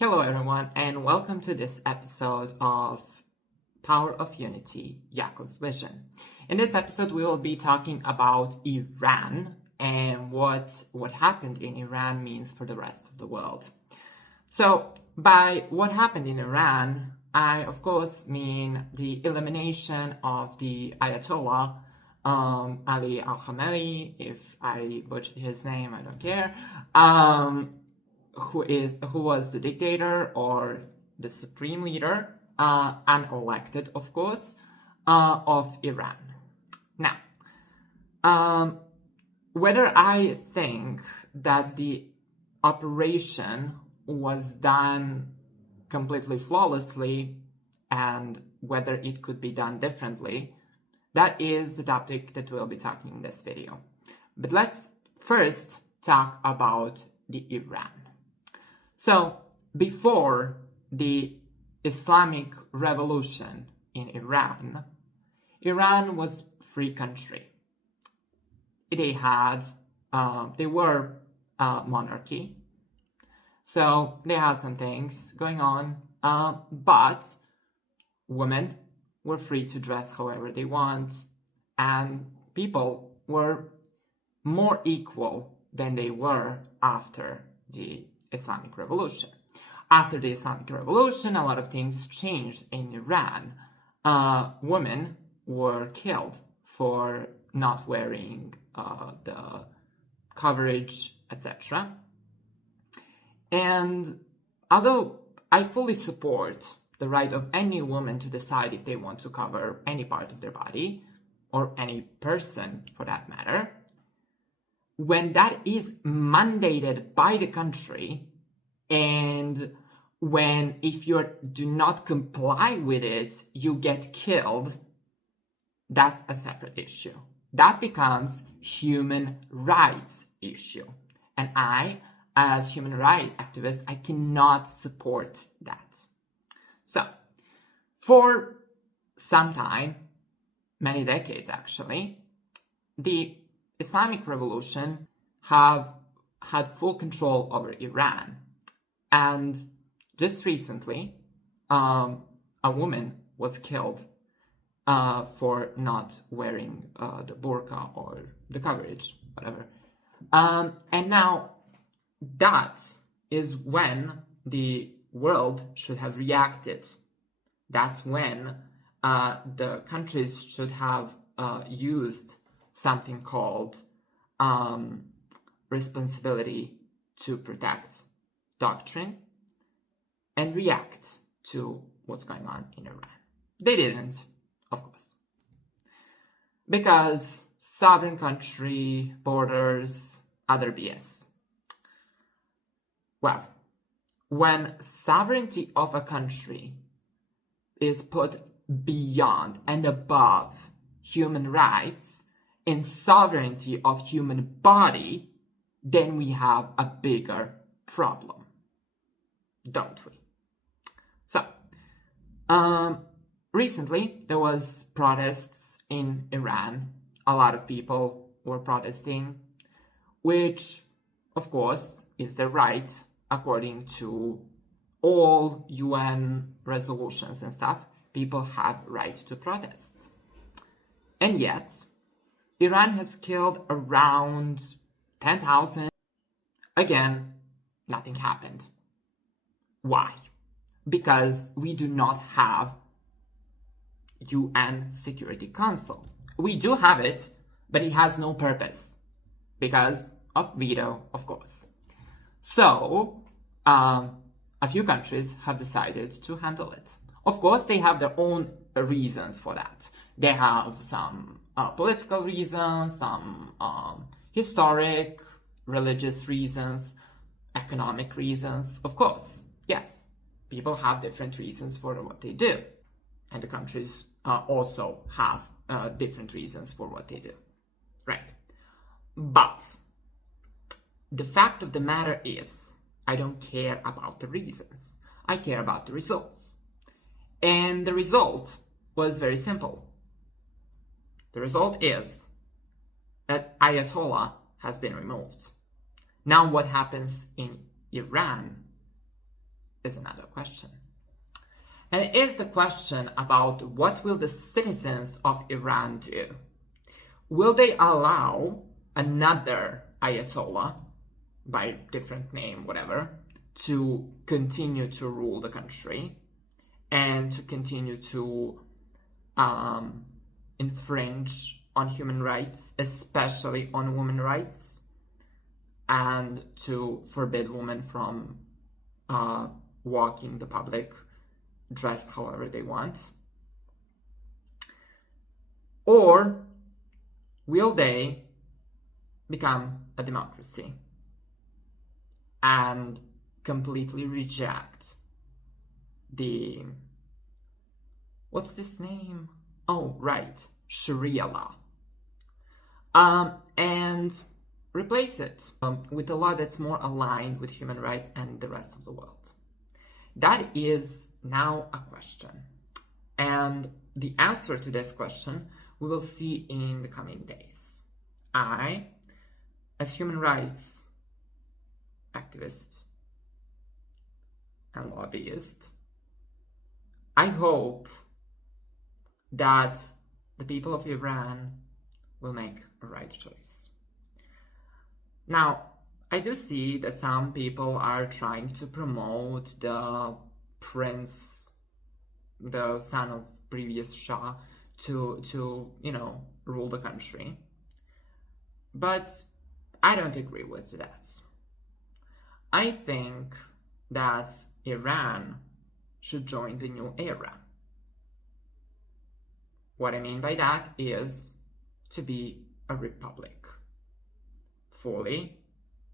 Hello everyone and welcome to this episode of Power of Unity, Yako's Vision. In this episode we will be talking about Iran and what happened in Iran means for the rest of the world. So by what happened in Iran, I of course mean the elimination of the Ayatollah Ali al-Khamenei. If I butchered his name, I don't care. Who was the dictator or the supreme leader, unelected, of course, of Iran. Now, whether I think that the operation was done completely flawlessly and whether it could be done differently, that is the topic that we'll be talking in this video. But let's first talk about the Iran. So, before the Islamic Revolution in Iran, Iran was a free country. They were a monarchy, so they had some things going on, but women were free to dress however they want, and people were more equal than they were after the Islamic Revolution. After the Islamic Revolution, a lot of things changed in Iran. Women were killed for not wearing the coverage, etc. And although I fully support the right of any woman to decide if they want to cover any part of their body, or any person for that matter, when that is mandated by the country, and when if you do not comply with it, you get killed, that's a separate issue. That becomes human rights issue. And I, as human rights activist, I cannot support that. So, for some time, many decades actually, the Islamic Revolution had full control over Iran. And just recently, a woman was killed for not wearing the burqa or the coverage, whatever. And now that is when the world should have reacted. That's when the countries should have used something called responsibility to protect doctrine and react to what's going on in Iran. They didn't, of course. Because sovereign country, borders, other BS. Well, when sovereignty of a country is put beyond and above human rights and sovereignty of human body, then we have a bigger problem, don't we? So, recently there was protests in Iran. A lot of people were protesting, which, of course, is their right according to all UN resolutions and stuff. People have right to protest. And yet, Iran has killed around 10,000. Again, nothing happened. Why? Because we do not have UN Security Council. We do have it, but it has no purpose because of veto, of course. So, a few countries have decided to handle it. Of course, they have their own reasons for that. They have some political reasons, some historic, religious reasons, economic reasons. Of course, yes, people have different reasons for what they do. And the countries also have different reasons for what they do. Right. But the fact of the matter is, I don't care about the reasons. I care about the results. And the result was very simple. The result is that Ayatollah has been removed. Now what happens in Iran is another question. And it is the question about what will the citizens of Iran do? Will they allow another Ayatollah, by different name, whatever, to continue to rule the country and to continue to infringe on human rights, especially on women's rights, and to forbid women from walking the public dressed however they want? Or will they become a democracy and completely reject the, what's this name? Oh, right, Sharia law. And replace it with a law that's more aligned with human rights and the rest of the world? That is now a question. And the answer to this question we will see in the coming days. I, as human rights activist and lobbyist, I hope that the people of Iran will make a right choice. Now, I do see that some people are trying to promote the prince, the son of previous Shah, to rule the country. But I don't agree with that. I think that Iran should join the new era. What I mean by that is to be a republic. Fully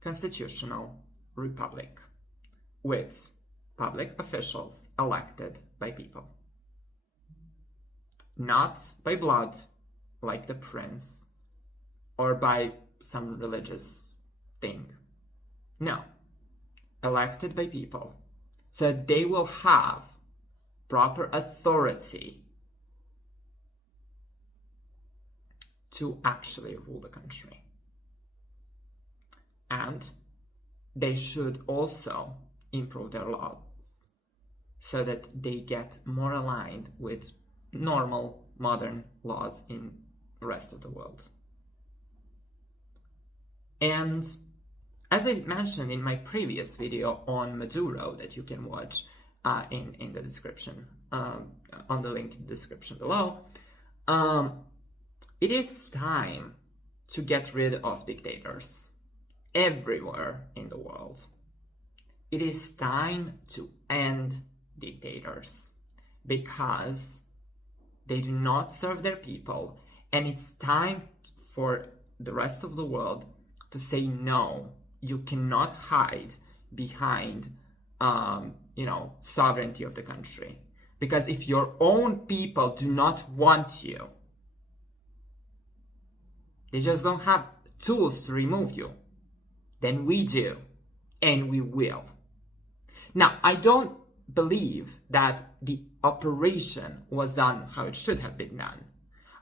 constitutional republic with public officials elected by people. Not by blood, like the prince, or by some religious thing. No. Elected by people, so that they will have proper authority to actually rule the country. And they should also improve their laws so that they get more aligned with normal modern laws in the rest of the world. And as I mentioned in my previous video on Maduro that you can watch in the description, on the link in the description below, it is time to get rid of dictators everywhere in the world. It is time to end dictators because they do not serve their people, and it's time for the rest of the world to say no. You cannot hide behind sovereignty of the country, because if your own people do not want you, they just don't have tools to remove you, then we do, and we will. Now, I don't believe that the operation was done how it should have been done.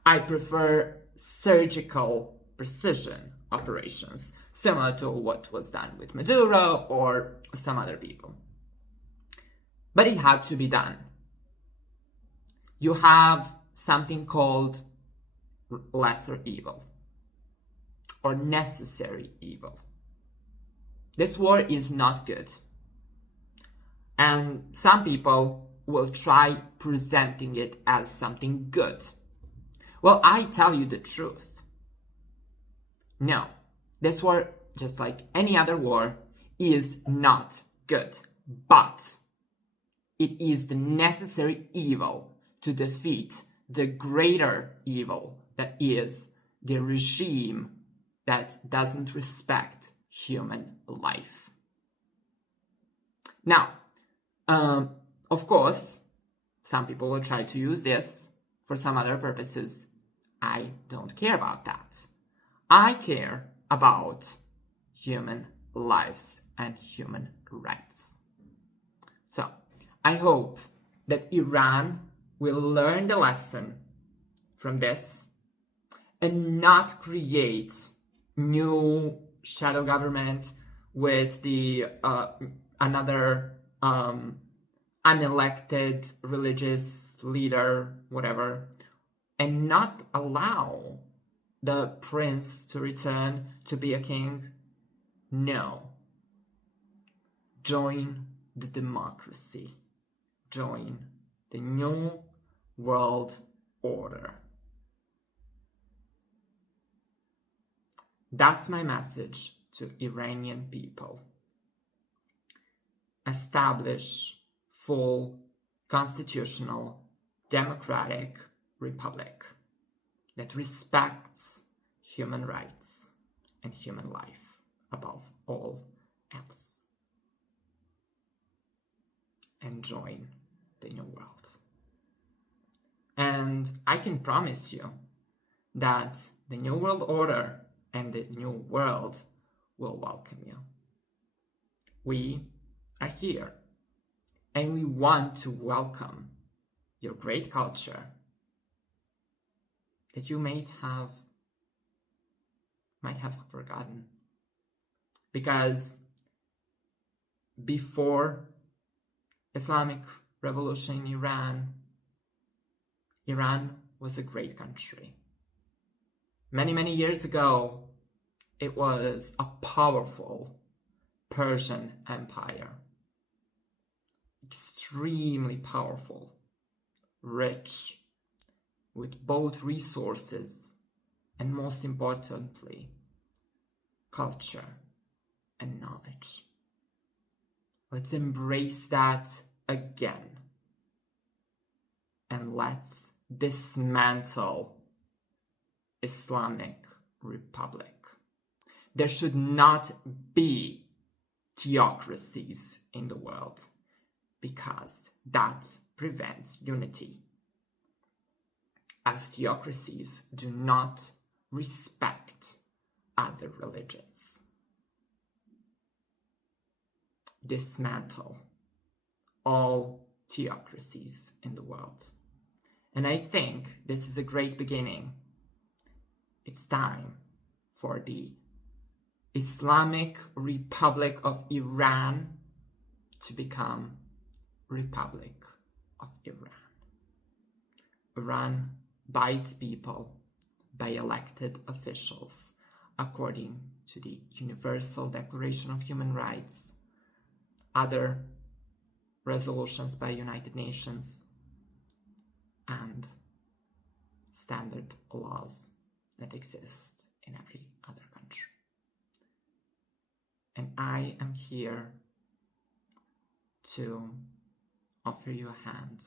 I prefer surgical precision operations, similar to what was done with Maduro or some other people. But it had to be done. You have something called lesser evil or necessary evil. This war is not good. And some people will try presenting it as something good. Well, I tell you the truth. No, this war, just like any other war, is not good. But it is the necessary evil to defeat the greater evil that is the regime that doesn't respect human life. Now, of course, some people will try to use this for some other purposes. I don't care about that. I care about human lives and human rights. So, I hope that Iran will learn the lesson from this and not create new shadow government with the another unelected religious leader, whatever, and not allow the prince to return to be a king. No. Join the democracy. Join the new world order. That's my message to Iranian people. Establish full constitutional democratic republic that respects human rights and human life above all else. And join the new world. And I can promise you that the new world order and the new world will welcome you. We are here, and we want to welcome your great culture that you might have forgotten. Because before Islamic Revolution in Iran was a great country. Many years ago, it was a powerful Persian empire. Extremely powerful, rich, with both resources and, most importantly, culture and knowledge. Let's embrace that again. And let's dismantle Islamic Republic. There should not be theocracies in the world, because that prevents unity, as theocracies do not respect other religions. Dismantle all theocracies in the world. And I think this is a great beginning. It's time for the Islamic Republic of Iran to become Republic of Iran. Run by its people, by elected officials, according to the Universal Declaration of Human Rights, other resolutions by United Nations, and standard laws that exist in every other country. And I am here to offer you a hand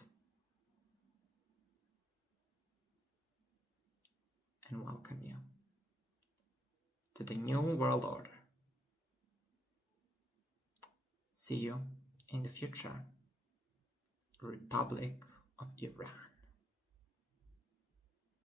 and welcome you to the new world order. See you in the future. Republic of Iran.